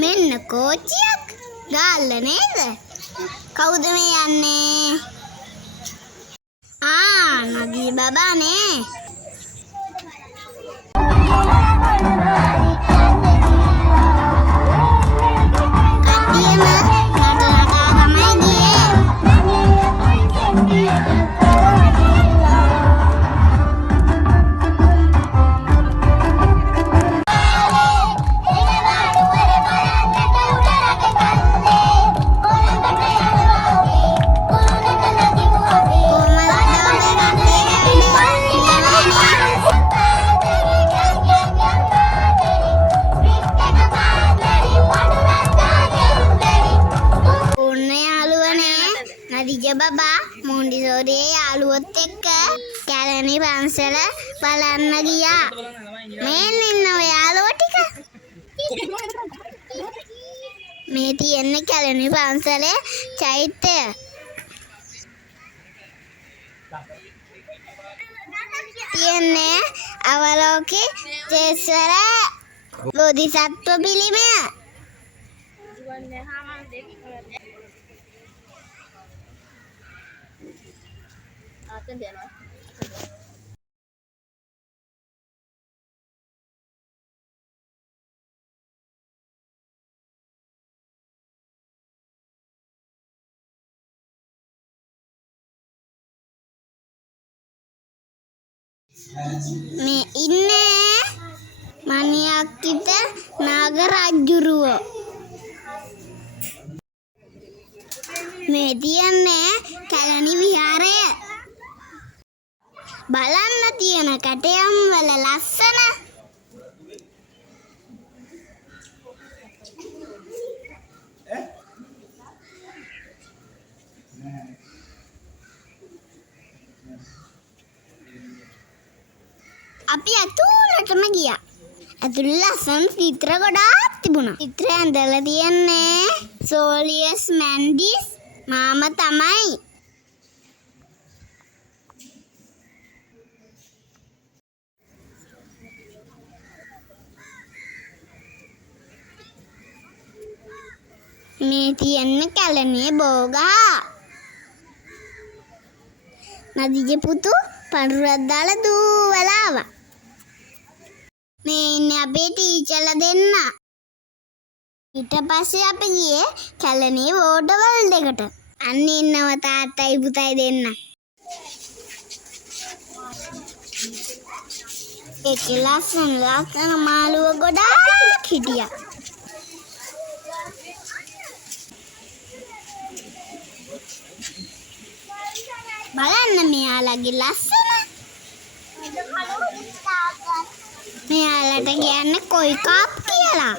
මෙන්න කෝච්චියක් ගාල්ල නේද? කවුද මේ යන්නේ? නදී බබා නේ. කට්ටියම නටනටා තමයි ගියේ. බබා මොන්ඩිසෝරියේ යාළුවොත් එක්ක කැලණි පන්සල බලන්න ගියා. මේ ඉන්න යාළුවෝ ටික. මේ තියෙන්නේ කැලණි පන්සලේ චෛත්‍යය. තියෙන්නේ අවලෝකීතේශ්වර බෝධිසත්ව පිළිමය. මේ ඉන්නේ මණියක්කිත නාග රජුරුවෝ. මේ තියන්නේ කැලණි විහාරය. බලන්න තියෙන කැටයම් වල ලස්සන. අපි අතුලටම ගියා. අතුල ලස්සන චිත්‍ර ගොඩාක් තිබුණා. චිත්‍ර ඇඳලා තියන්නේ සෝලියස් මැන්ඩිස් මාම තමයි. මේ තියන්නේ කැලණියේ බෝගා. නදීගේ පුතු පඳුරක් දාලා දුවලා ආවා. මේ ඉන්නේ අපේ ටීචර්ලා දෙන්න. ඊට පස්සේ අපි ගියේ කැලණියේ වෝටර්වර්ල්ඩ් එකට. අන්න ඉන්නව තාත්තයි පුතයි දෙන්න. ඒකේ ලස්සන ලස්සන මාළුව ගොඩාක් හිටියා. බලන්න මෙයාලගේ ලස්සන. මෙයාලට කියන්නේ කොයි කාප් කියලා.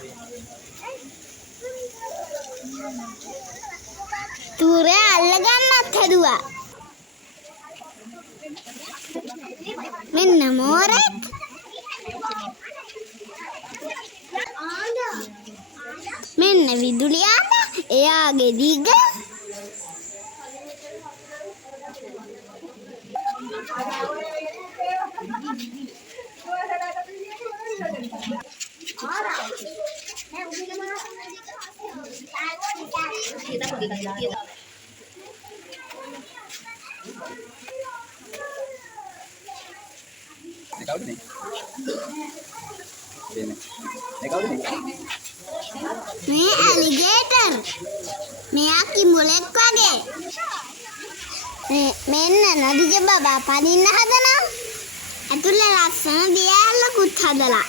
තුරේ අල්ලගන්නත් හැදුවා. මෙන්න මෝරෙක්. මෙන්න විදුලියාට එයාගේ දිග. මේ ඇලිගේටර්. මෙයා කිඹුලෙක් වගේ. මෙන්න නදීගේ බබා පදින්න හදනවා. ඇතුලේ ලස්සන දියැලකුත් හදලා.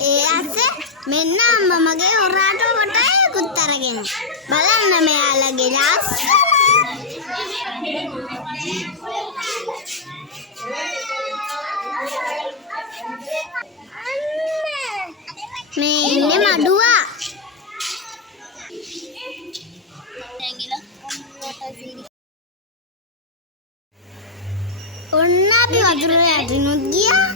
ඒ අස්සේ මෙන්න අම්මමගේ හොරාට කොටයකුත් අරගෙන. බලන්න මෙයාලගේ ලස්සන. මේ ඉන්නේ මඩුවා. ඔන්න අපි වතුරේ ඇතුළුත් ගියා.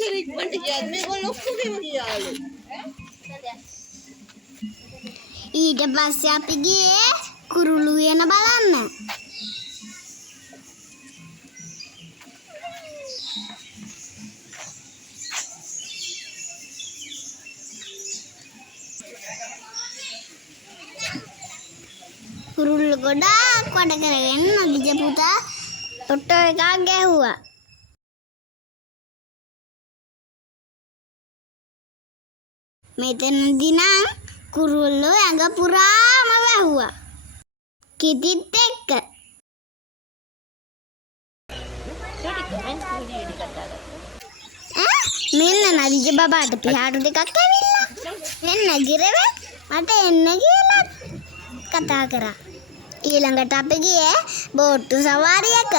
කොච්චර ඉක්මනට ගියාද මේගොල්ලෝ ඔක්කොගෙම ගියාලු. ඊට පස්සේ අපි ගියේ කුරුළු වෙන බලන්න. කුරුල්ල ගොඩාක් වැඩ කරගෙන නදිජ පුතා ටොට්ටෝ එකක් ගැහුවා. මෙතනදී නම් කුරුල්ලෝ ඇඟ පුරාම වැහුවා. කිතිත් එක්ක. මෙන්න නදිජ බබාට පිහාටු දෙකක් ඇවිල්ලා. මෙන්න ගිරවෙ මට එන්න කියලා කතා කරා. ඊළඟට අපි ගියේ බෝට්ටු සවාරියක.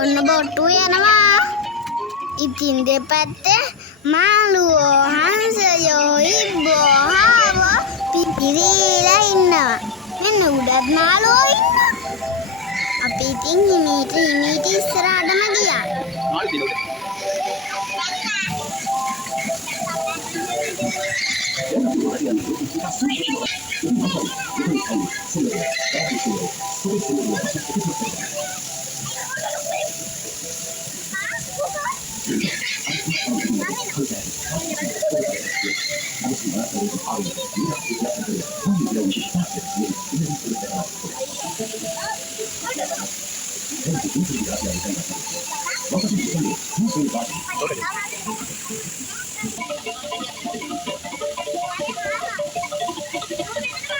ඔන්න බෝට්ටුව යනවා. ඉතින් දෙපැත්තේ මාළුවෝ හංසයෝ ඉබ්බෝ හාවෝ පිපිරිලා ඉන්නවා. මෙන්න උඩත් මාළුවෝ ඉන්නවා. අපි ඉතින් හිමීට ඉස්සරහටම ගියා.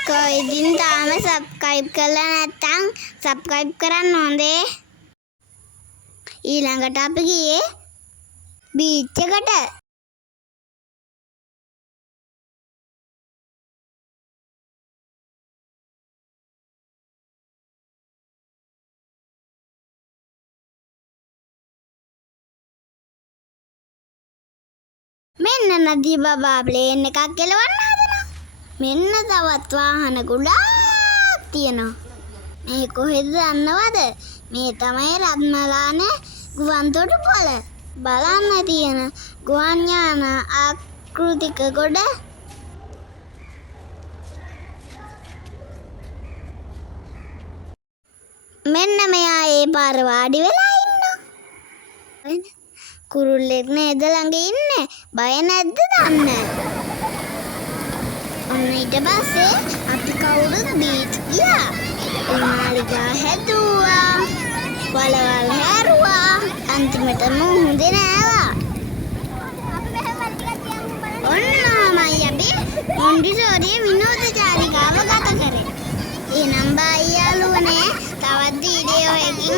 Kau izin tahu subscribe kalian datang subscribe කරන්න හොඳේ. ඊළඟට අපි ගියේ බීච් එකට. මෙන්න නදී බබා ප්ලේන් එකක් එලවන්න හදනවා. මෙන්න තවත් වාහන ගොඩාක් තියෙනවා. මේ කොහෙද දන්නවද? මේ තමයි රත්නලාන ගුවන් තොටුපළ. බලන්න තියෙන ගුවන් යාන ආකෘතික ගොඩ. මෙන්න මෙයා ඒ පාර වාඩි වෙලා ඉන්නවා. කුරුල්ලෙක් නේද ළඟ ඉන්නේ. බය නැද්ද දන්නේ? ඔන්න ඊට පස්සේ අපි කවුරුත් බීච් ගියා. මාලිගා හැදුවා. වලවල් හැරුවා. අන්තිමට මුහුදේ නෑවා. ඔන්නමයි අපි මොන්ටිසෝරි විනෝද චාරිකාව ගත කරේ. එනම් බයි යාළුවනේ තවත් වීඩියෝ එකකින්